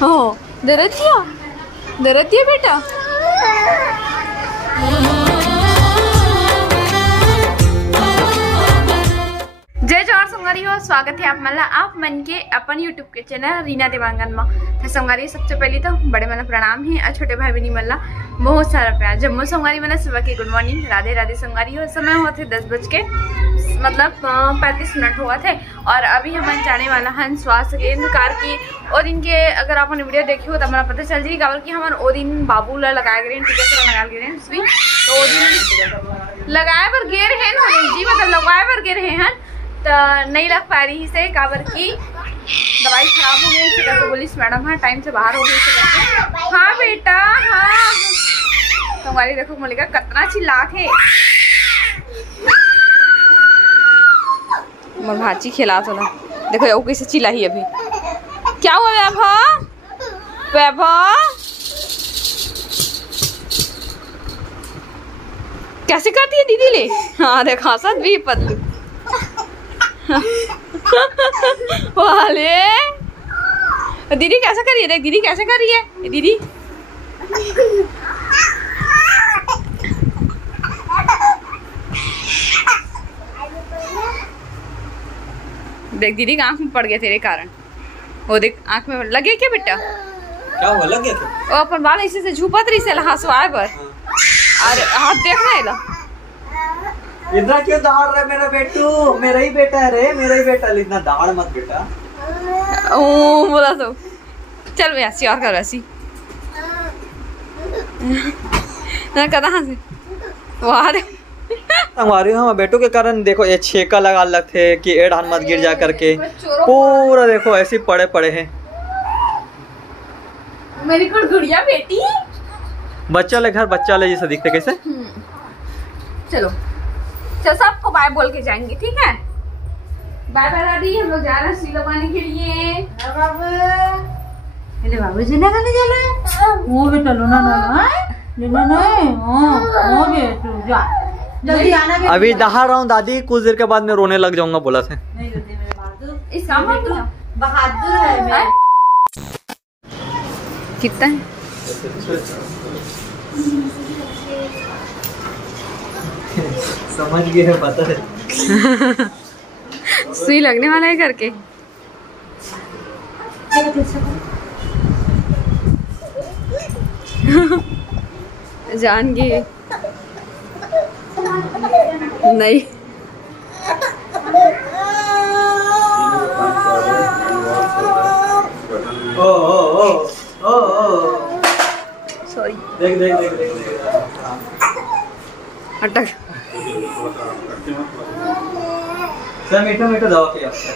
हो दरतिया बेटा। जय जोहार संगवारी हो, स्वागत है आप मला आप मन के अपन यूट्यूब के चैनल रीना देवांगन में। संगवारी सबसे पहले तो बड़े मला प्रणाम है और छोटे भाई बहनी मला बहुत सारा प्यार। जम्मू संगवारी मला सुबह के गुड मॉर्निंग, राधे राधे संगवारी हो। समय हुआ थे 10:35 हुआ थे और अभी हम जाने वाला हैं स्वास्थ्य केंद्र कार की। और इनके अगर आपने वीडियो देखी हो तो हमारा पता चल जाएगी काबर कि हम ओ दिन बाबू ला लगाए गए टीका लगा गए तो लगाए पर गिर है ना जी, मतलब लगाए पर गिर हैं तो नहीं लग पा रही से काबर की दवाई खराब हो गई थी। तो पुलिस मैडम हाँ टाइम से बाहर हो गई थी। हाँ बेटा हाँ, तुम्हारी देखो मलिका कितना चिल्ला थे। भाची खिला तो ना देखो वो कैसे चिल्ला ही अभी। क्या हुआ वैभव? वैभव कैसे करती है दीदी ले? हाँ देखा सब भी पतलू वाले दीदी कैसे कर रही है? देख दीदी कैसे कर रही है दीदी। देख दीदी का आंख में पड़ गया तेरे कारण। वो देख आंख में लगे क्या बेटा? क्या हुआ? लग गया क्या? वो अपन बाल ऐसे से झुपत रही से हंसवाए पर और हाथ देखना है ला। इतना क्यों दौड़ रहा है मेरा बेटू? मेरा ही बेटा है रे, मेरा ही बेटा। इतना दौड़ मत बेटा। ओ बोला तो चल वैसी और कर वैसी कदा से वाह हमारे हम बेटू के कारण देखो ये छेका लगा लग थे कि एड़ हाथ मत गिर जा करके पूरा देखो ऐसे पड़े पड़े हैं। मेरी गुड़िया बेटी बच्चा ले घर बच्चा ले जैसे दिखते कैसे। चलो चल सबको बाय बोल के जाएंगे ठीक है। बाय बाय दादी, हम लोग जा रहे हैं सुई लगवाने के लिए। बाबू जी ना करने जा रहे हैं वो बेटा लो ना बेटू जा जल्दी आना। अभी दहा रहा हूँ दादी, कुछ देर के बाद मैं रोने लग जाऊंगा बोला थे। इस बहादुर है मैं। कितना है? समझ गए है पता है। सुई लगने वाला है करके जान गए नहीं। सॉरी देख देख देख देख अटक सर मीठा मीठा दवा के आपसे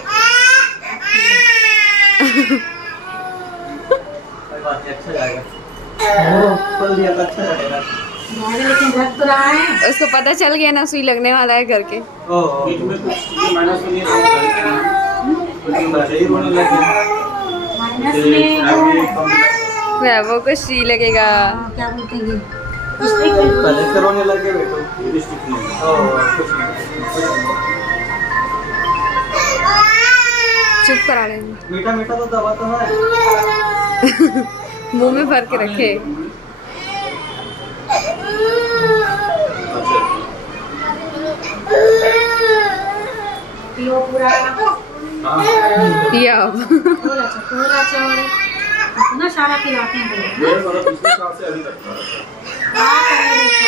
अच्छा जाएगा। फल दिया अच्छा लगेगा। लेकिन रख तो रहा है। उसको पता चल गया ना सुई लगने वाला है करके। वो को सुई लगेगा। क्या बोलते हैं पहले से रोने लगे बेटो। चुप करा ले। मीठा मीठा तो दवा तो है। मुंह में भर के रखे। पियो पूरा पिया पूरा चावल इतना सारा पिलाते हैं।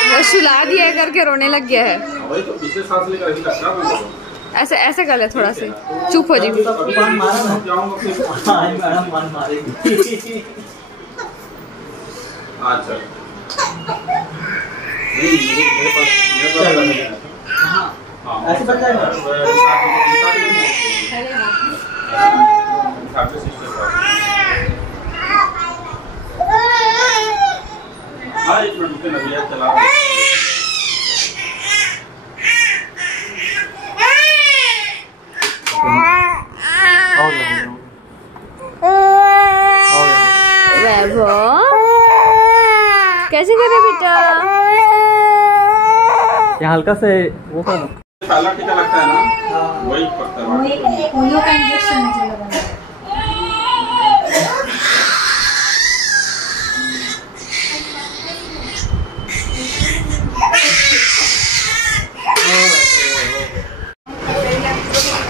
वो सुला दिया करके रोने लग गया है। ऐसे ऐसे कर ले थोड़ा से चुप हो जाएगी। ऐसे बन जाएगा। कैसे करे बेटा? यहाँ हल्का से वो कर टीका लगता है ना, वही पड़ता है। पोलियो का इंजेक्शन मुझे लगा।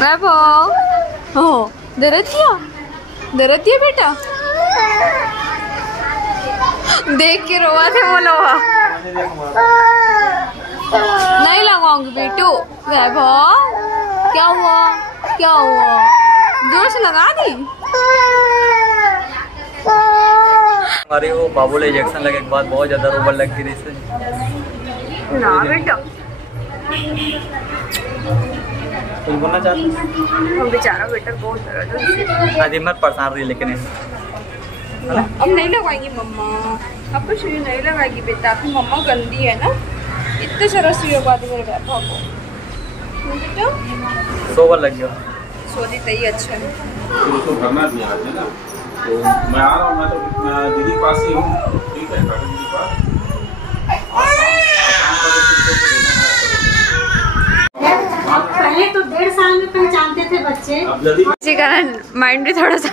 वैभव हो डरती है बेटा, देख के रोआ थे वो लोहा। नहीं लगाऊंगी बेटू। वैभव क्या हुआ, क्या हुआ, जोर से लगा दी। हमारे वो बाबू ने इंजेक्शन लगे के बाद बहुत ज्यादा रोबल लग गई इससे। ना बेटा तुम बोलना चाहते हम बेचारा बेटा बहुत दर्द आज मैं परेशान रही लेकिन अब नहीं लगाएंगी मम्मा, अब कुछ भी नहीं लगाएगी बेटा, आपकी मम्मा गंदी है ना, इतने सारा सुई लगा दी मेरे पापा को बेटा। 100 बार लग गया। सोदी तई अच्छा है। उसको भरना भी आज है ना, तो मैं आ रहा हूँ, मैं तो दीदी के पास ही हूँ। ठीक है काका दीदी पास पहले तो 1.5 साल में पहचानते थे बच्चे, अब जल्दी इसी कारण माइंड भी थोड़ा सा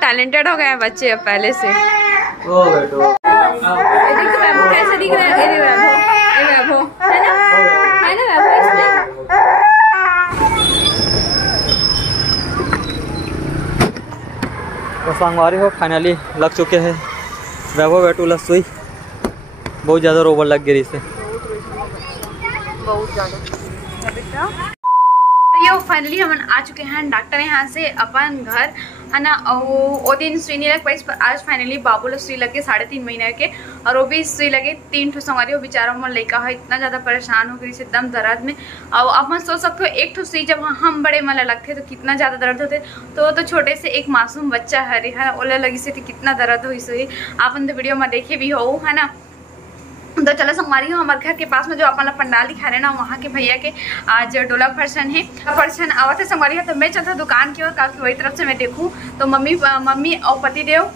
टैलेंटेड हो गया है बच्चे अब पहले से। ओ बेटो देखो वैभव कैसे दिख रहा है, ये वैभव है ना, है ना वैभव इसलिए। तो संगवारी हो फाइनली लग चुके हैं वैभव बेटू लसुई। बहुत ज़्यादा रोबल लग गई इससे, बहुत ज़्यादा बेटा। ये फाइनली हम आ चुके हैं डॉक्टर यहाँ से अपन घर है ना। और वो दिन सुई नहीं लग पाई, पर आज फाइनली बाबू लोग सुई लगे 3.5 महीने के, और वो भी सुई लगे 3 ठो संगवारी। वो बेचारा मन लड़का है इतना ज़्यादा परेशान हो गई से एकदम दर्द में। और आप मन सोच सकते हो एक ठो सुई जब हम बड़े मन लगते तो कितना ज़्यादा दर्द होते, तो छोटे से एक मासूम बच्चा हरे है ओले लगी से कितना दर्द हुई सुई। आप तो वीडियो में देखे भी हो है ना। तो चलो संगवारी हो हमारे घर के पास में जो अपन पंडाल दिखा रहे ना, वहाँ के भैया के आज डोला फंक्शन है, फंक्शन आवा थे संगवारी हो। तो मैं चलता दुकान की ओर, काफी वही तरफ से मैं देखूँ तो मम्मी और पतिदेव,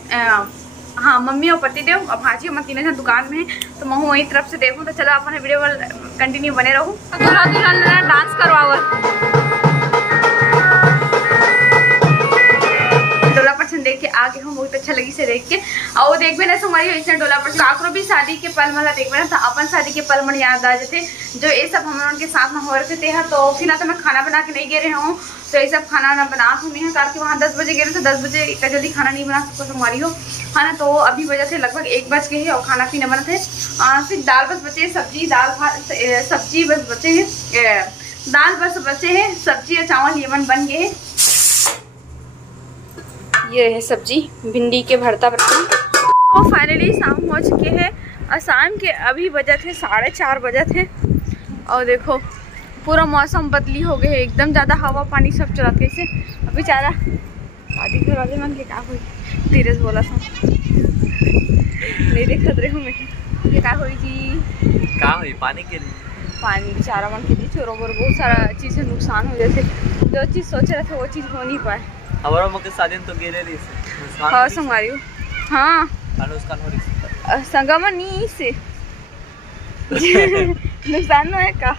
हाँ मम्मी और पतिदेव और भाजी और तीनों जन दुकान में है, तो मैं वही तरफ से देखूँ। तो चलो अपन वीडियो कंटिन्यू बने रहूँ। दूल्हा दुल्हन डांस करवाओ, डोला परछन देख के आगे हम बहुत अच्छा लगी से देख के। और वो देख भी ना संगवारी हो इसने डोला परछन काकरो भी शादी के पल मतलब देख ना था, अपन शादी के पल मन याद आ जाते जो ये सब हम उनके साथ में हो रहे थे। तो फिर ना तो मैं खाना बना के नहीं गए रहे हूँ, तो ये सब खाना ना बना हूँ मैं, कारण कि वहाँ 10 बजे गए रहे, तो 10 बजे इतना जल्दी खाना नहीं बना सकता संगवारी हो है ना। तो अभी वजह से लगभग 1 बज गए है और खाना पीना बना थे। फिर दाल बस बचे, सब्जी दाल सब्जी बस बचे है, दाल बस बचे है, सब्जी और चावल ये बन गए हैं। ये है सब्जी भिंडी के भरता बर्तन। और फाइनली शाम हो चुके हैं और शाम के अभी बजे थे 4:30 बजे थे। और देखो पूरा मौसम बदली हो गए है, एकदम ज़्यादा हवा पानी सब चला कैसे। अब बेचारा शादी घर वाले मन के क्या हुई धीरे से बोला था नहीं देख रहे हूँ मैं ये क्या हुई जी, क्या हुई पानी के लिए, पानी बेचारा मन के लिए छोरो बोर बहुत सारा चीज़ें नुकसान हो जैसे जो चीज़ सोच रहे थे वो चीज़ हो नहीं पाए। हमारा मुझे शादी तो गिरे रही हाँ संगवारी हो, हाँ नुकसान हो रही संगमा नहीं से नुकसान है का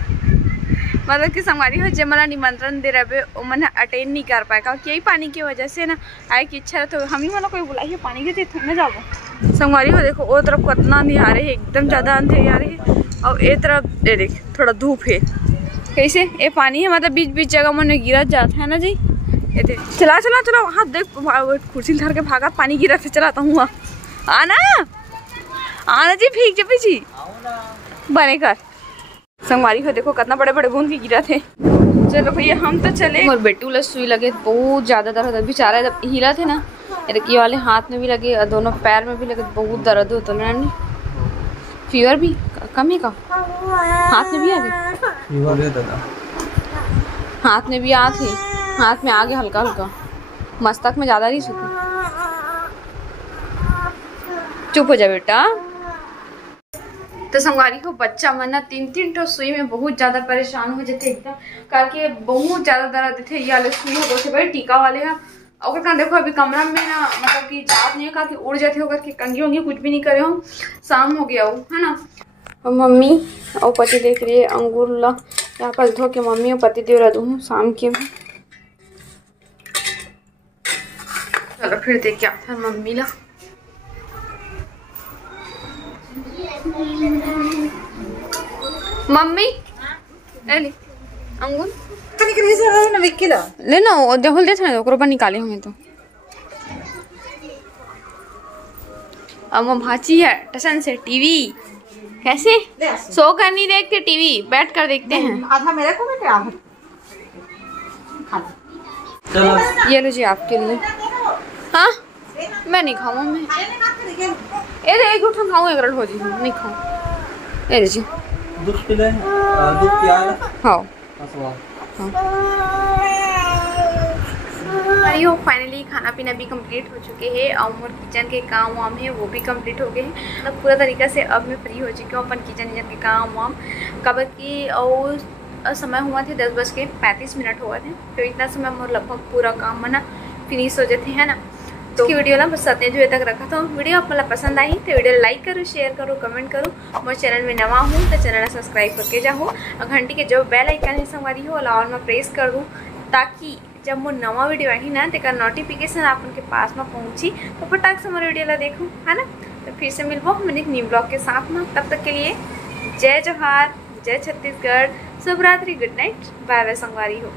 मतलब कि संगवारी हो जब मला निमंत्रण दे रहे वो मैंने अटेंड नहीं कर पाए, क्योंकि यही पानी की वजह से ना आए की इच्छा तो हम ही मतलब कोई बुलाई पानी के थे में जाओ। संगवारी हो देखो वो तरफ कितना अंधेरा है, एकदम ज़्यादा अंधेरा है, और ये तरफ ये देख थोड़ा धूप है। कैसे ये पानी है मतलब बीच बीच जगह मन गिरा जाता है ना जी। ये देख चला चला चला वहाँ देख कुर्सी धर के भागा पानी गिरा से चलाता हूँ। आना आना जी भीग जा पीछे बने कर। संगवारी हो देखो कितना बड़े बड़े बूंद के गिरा थे। चलो भैया हम तो चले। और बेटू ला सुई लगे बहुत ज़्यादा दर्द बेचारा जब हिला थे ना, ये वाले हाथ में भी लगे और दोनों पैर में भी लगे, बहुत दर्द होता है। फीवर भी कम है का, हाथ में भी आ गए, हाथ में भी आ थे, हाथ में आ गए हल्का हल्का, मस्तक में ज़्यादा नहीं सुखी। चुप हो जा बेटा। तो संगवारी को बच्चा मन ना 3-3 ठो सुई में बहुत ज़्यादा परेशान हो जाते एकदम, करके बहुत ज़्यादा दर्द थे। ये वाले सुई हो गए भाई टीका वाले हैं। और क्या देखो अभी कमरा में ना मतलब कि जात नहीं है कि उड़ जाते होकर के कंगी होंगी कुछ भी नहीं करे हो, शाम हो गया हो है ना। और मम्मी और पति देख रही है अंगूर ला यहाँ पर धो के मम्मी और पति दे रहा दूँ शाम के चलो फिर देख क्या था मम्मी ला। मम्मी ले अंगूर ले ना वो देखो दे था ओकरो पर निकाले हमें तो। अब वो भाची है टसन से टीवी कैसे सो कर नहीं देखते टीवी बैठ कर देखते हैं। आधा मेरे को बेटे आधा चलो ये लो जी आपके लिए। हाँ मैं नहीं खाऊंगा मैं ये एक उठा खाऊं एक रल हो जी नहीं खाऊं ये लो जी दूध पी ले दूध पिया हाँ हाँ हो फाइनली खाना पीना भी कंप्लीट हो चुके हैं और किचन के काम वाम है वो भी कंप्लीट हो गए हैं। मतलब पूरा तरीका से अब मैं फ्री हो चुकी हूँ अपन किचन के काम वाम कब की। और समय हुआ थे 10:35 हुआ थे तो इतना समय मोर लगभग पूरा काम मना फिनिश हो जाते है ना। तो वीडियो ना बस 7 जो तक रखा था। वीडियो आप मतलब पसंद आई तो वीडियो लाइक करो शेयर करो कमेंट करो। मोर चैनल में नवा हूँ तो चैनल सब्सक्राइब करके जाओ और घंटी के जो बेल आइकन है संगवारी हो ऑल में प्रेस कर दूँ ताकि जब वो नवा वीडियो आई ना तो नोटिफिकेशन आप उनके पास में पहुँची तो फटाक से हमारे वीडियो ला देखूँ है ना। तो फिर से मिलबो मैंने एक न्यू ब्लॉग के साथ में। तब तक के लिए जय जोहार जय छत्तीसगढ़ शुभ रात्रि गुड नाइट बाय बाय संगवारी हो।